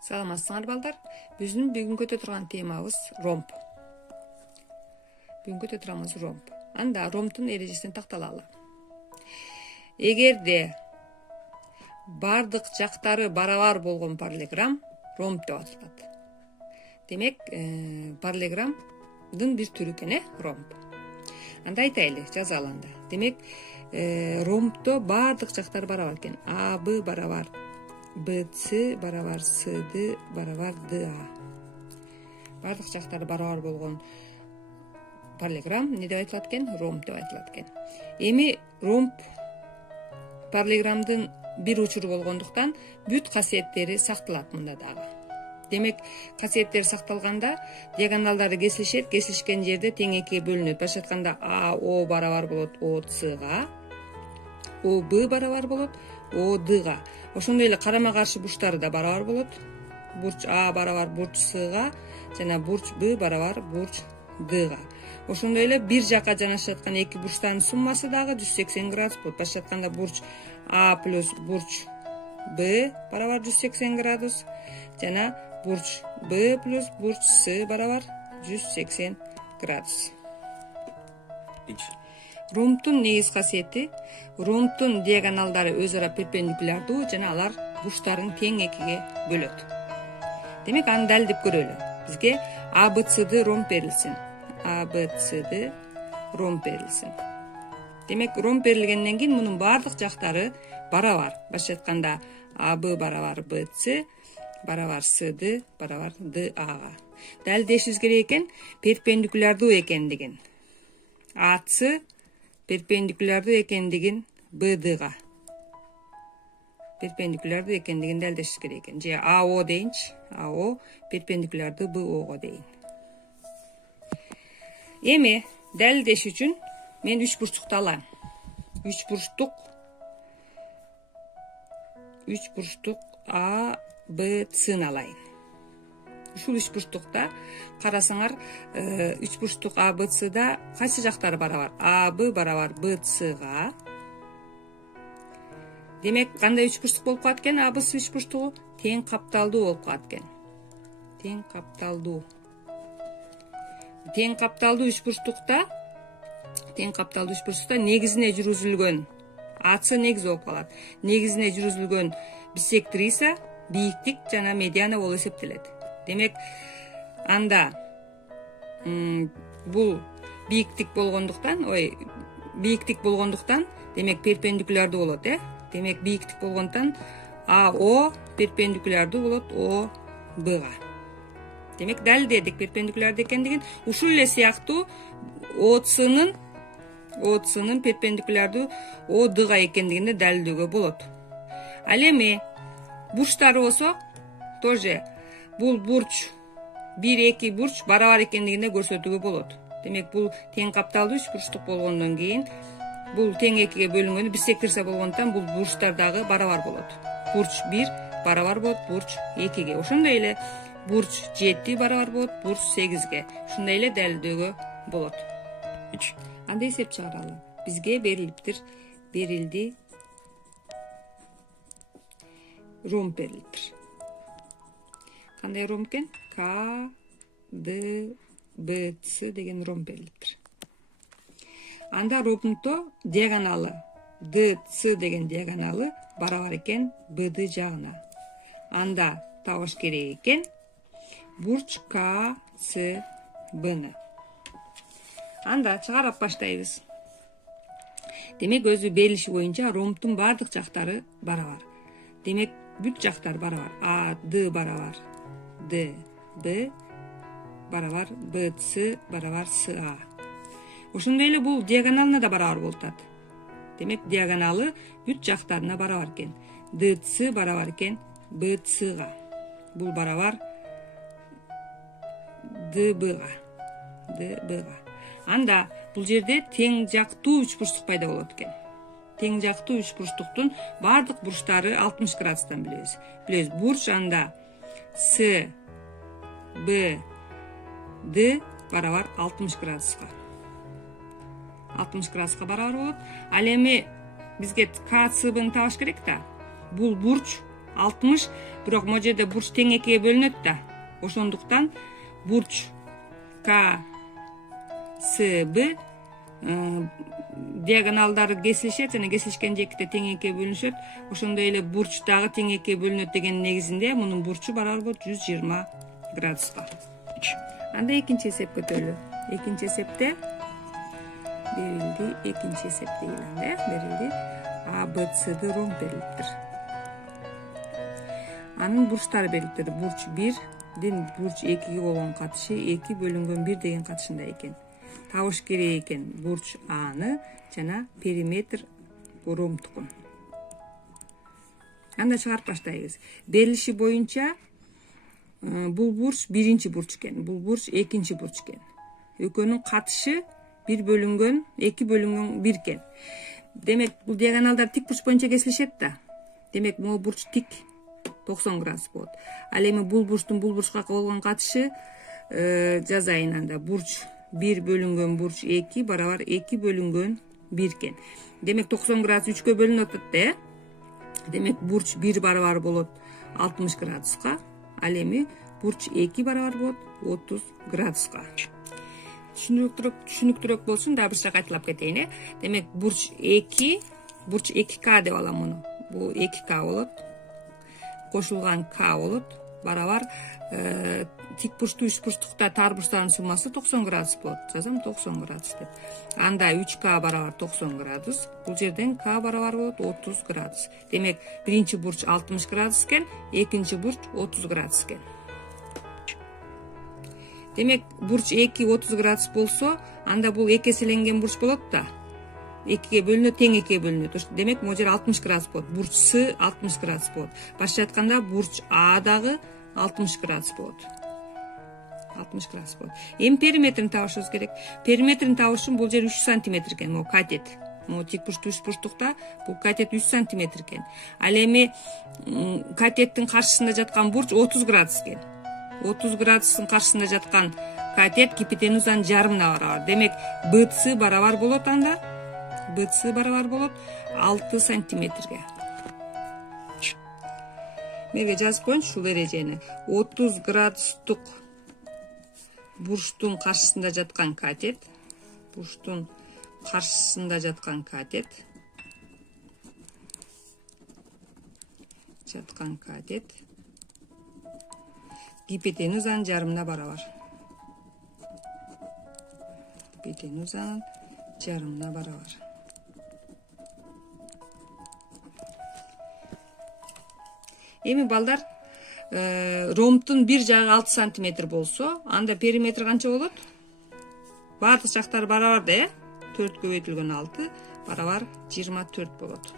Саламатсыңар балдар. Биздин бүгүнкү өтө турган темабыз ромб. Бүгүнкү өтө турганыбыз ромб. Анда ромбтун эрежесин такталалы. Эгерде бардык жактары барабар болгон параллелограмм ромб деп аталат. Демек, параллелограммдын бир түрү экен, ромб. Анда айтайлы, жазалы анда. Демек, ромбдо бардык жактары барабар экен. А, Б барабар BC барабар CD барабар DA. Бардык жактары барабар болгон параллелограмм не деп айтылат экен? Ромб деп айтылат экен. Эми ромб параллелограммдын бир учуру болгондуктан бүт касиеттери сакталат мында дагы. Демек, касиеттери сакталганда диагоналдары кесилишет, кесилишкен жерде тең экиге бөлүнөт. Башка айтканда АО барабар болот ОЦга, ОБ барабар болот ОДга. Ошондой эле карама каршы бурчтары да барабар болот. Бурч А барабар бурч Сга жана бурч Б барабар бурч Дга. Ошондой эле бир жакка жанашып жаткан эки бурчтардын суммасы дагы 180 градус болот. Башка айтканда бурч А плюс бурч Б барабар 180 градус жана бурч Б плюс бурч С барабар 180 градус. Ромбтун негиз касиети ромбтун диагоналдары өз ара перпендикулярдуу жана алар бурчтарын тең экиге бөлөт. Демек, аны далилдеп көрөлү. Бизге ABCD ромб берилсин. ABCD ромб берилсин. Демек, ромб берилгенден кийин мунун бардык жактары барабар. Башка айтканда AB барабар BC барабар CD барабар DAга. Далилдешибиз керек экен перпендикулярдуу экендигин. AC перпендикулярдуу экендигин BDга. Перпендикулярдуу экендигин далилдешибиз керек экен. Же AO дейинчи. AO перпендикулярдуу BOго дейин. Эми далилдеш үчүн мен 3 бурчтукту алам. 3 бурчтук A, B, C'ны алайын. Ушул 3 бурчтукта карасаңар, 3 бурчтук A, B, C'да кайсы жактары барабар? A, B барабар B, C'га. Демек, кандай 3 бурчтук болуп калат экен? A, B, C 3 бурчтугу тең капталдуу болуп калат экен. Тең капталдуу 3 бурчтукта негизине жүргүзүлгөн AC негиз болуп калат. Негизине жүргүзүлгөн биссектриса бийиктик жана медиана болуп эсептелет. Демек, анда бул бийиктик болгондуктан, демек перпендикулярдуу болот, Демек, бийиктик болгондуктан AO перпендикулярдуу болот OBга. Демек, далилдедик перпендикулярдуу экендигин. Ушул эле сыяктуу OCнын перпендикулярдуу ODга экендигин далилдөөгө болот. Ал эми бурчтары болсо, тоже бул бурч 1-2 бурч барабар экендигин көрсөтүүгө болот. Демек, бул тең капталдуу 3 бурчтук болгондон кийин бул тең экиге бөлүнгөн биссектриса болгондуктан бул бурчтар дагы барабар болот. Бурч 1 барабар болот бурч 2ге. Ошондой эле бурч 7 барабар болот бурч 8ге. Ушундай эле далилдөөгө болот. Анда эсеп чыгаралы. Бизге берилди ромб берилиптир. Кандай ромб экен? K, D, B, C деген ромб берилиптир. Анда ромбдо диагоналы DC деген диагоналы барабар экен BD жагына. Анда табыш керек экен бурч K, C, B'ны. Анда чыгарып баштайбыз. Демек, өзү берилиши боюнча ромбдун бардык жактары барабар. Демек, бүт жактар барабар. A, D барабар D, B барабар B, C барабар CA. Ошондой эле бул диагоналына да барабар болуп атат. Демек, диагоналы бүт жактарына барабар экен. DC барабар экен BCга. Бул барабар DBга. Анда бул жерде тең жактуу 3 бурчтук пайда болот экен. Тең жактуу 3 бурчтуктун бардык бурчтары 60 градустан билебиз. Бурч анда С, Б, Д барабар 60 градуска. 60 градуска барабар болот. Ал эми бизге К, С, Б'ны табыш керек да. Бул бурч 60, бирок могу жерде бурч тең экиге бөлүнөт да. Ошондуктан бурч КСБ диагоналдары кесилишет жана кесилишкен жээкте тең экиге бөлүнүшөт. Ошондой эле бурч дагы тең экиге бөлүнөт деген негизинде мунун бурчу барабар болот 120 градуска. Анда экинчи эсепке өтөлү. Экинчи эсепте берилди, экинчи эсеп дейли, берилди. АБЦД ромб берилиптир. Анын бурчтары берилиптир. Бурч 1ден бурч 2ге болгон катышы 2 бөлүнгөн 1 деген катышында экен. Табыш керек экен бурч Аны жана периметр ромбтукун. Анда чыгарып баштайбыз. Берилиши боюнча бул бурч биринчи бурч экен, бул бурч экинчи бурч экен. Экөөнүн катышы 1 бөлүнгөн 2 бөлүнгөн 1 экен. Демек, бул диагоналдар тик бурч боюнча кесилишет да. Демек, могу бурч тик 90 градус болот. Ал эми бул бурчтун бул бурчка болгон катышы жазайын анда. Бурч 1 бөлүнгөн бурч 2 барабар 2 бөлүнгөн 1 экен. Демек, 90 градус 3кө бөлүнүп атат да. Демек, бурч 1 барабар болот 60 градуска. Ал эми бурч 2 барабар болот 30 градуска. Түшүнүктүүрөөк болсун, дагы бир жак айтылап кетейин. Демек, бурч 2К деп алам муну. Бул 2К болот. Кошулган К болот. Барабар тик бурчтуу үч бурчтукта тар бурчтардын суммасы 90 градус болот. Жазам 90 градус деп. Анда 3К барабар 90 градус. Бул жерден К барабар болот 30 градус. Демек, биринчи бурч 60 градус экен, экинчи бурч 30 градус экен. Демек, бурч 2 30 градус болсо, анда бул эки эселенген бурч болот да. 2ге бөлүнөт, тең 2ге бөлүнөт. Демек, могу жер 60 градус болот. Бурч С 60 градус болот. Башкача айтканда, бурч А дагы 60 градус болот. 60 градус болот. Эми периметрин табышыбыз керек. Периметрин табыш үчүн бул жер 3 см экен, могу катет. Могу тик бурчтуу үч бурчтукта бул катет 3 см экен. Ал эми катеттин каршысында жаткан бурч 30 градус экен. 30 градустун каршысында жаткан катет гипотенузанын жарымына барабар. Демек, БЦ барабар болот анда. БЦ барабар болот 6 сантиметрге. Меге жазып коеюнчу ушул эрежени. 30 градустук бурчтун каршысында жаткан катет. Бурчтун каршысында жаткан катет. Гипотенузанын жарымына барабар. Гипотенузанын жарымына барабар. Эми балдар, ромбтун бир жагы 6 см болсо, анда периметр канча болот? Баардык жактары барабар да, 4 көбөйтүлгөн 6 барабар 24 болот.